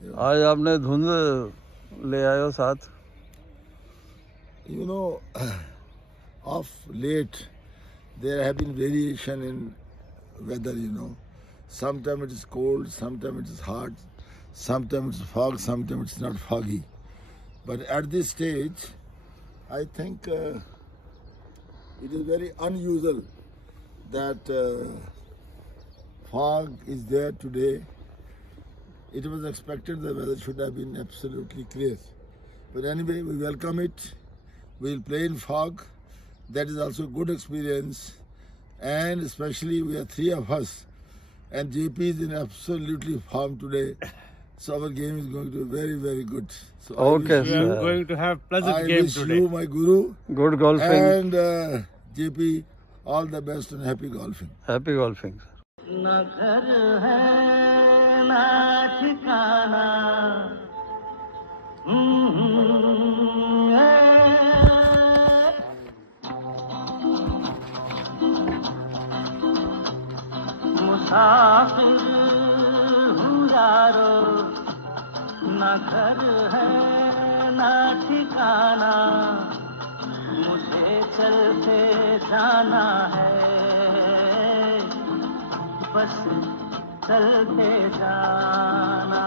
आज आपने धुंध ले आए हो साथ. You know, of late there have been variation in weather, you know. Sometimes it is cold, sometimes it is hot, sometimes it's fog, sometimes it's not foggy. But at this stage, I think it is very unusual that fog is there today. It was expected the weather should have been absolutely clear. But anyway, we welcome it. We'll play in fog. That is also a good experience. And especially we are three of us. And JP is in absolutely form today. So our game is going to be very, very good. So Okay, We are going to have pleasant game wish today. you, my guru, Good golfing. and JP, all the best and happy golfing. Happy golfing. न घर है न ठिकाना मुसाफिर हूँ यारो न घर है न ठिकाना मुझे चलते जाना है बस चलते जाना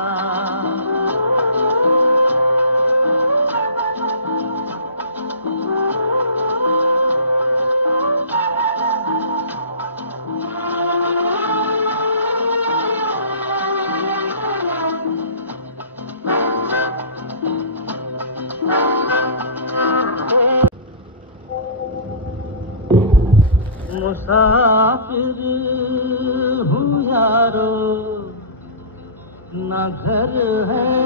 मुसाफिर हूँ यारो न घर है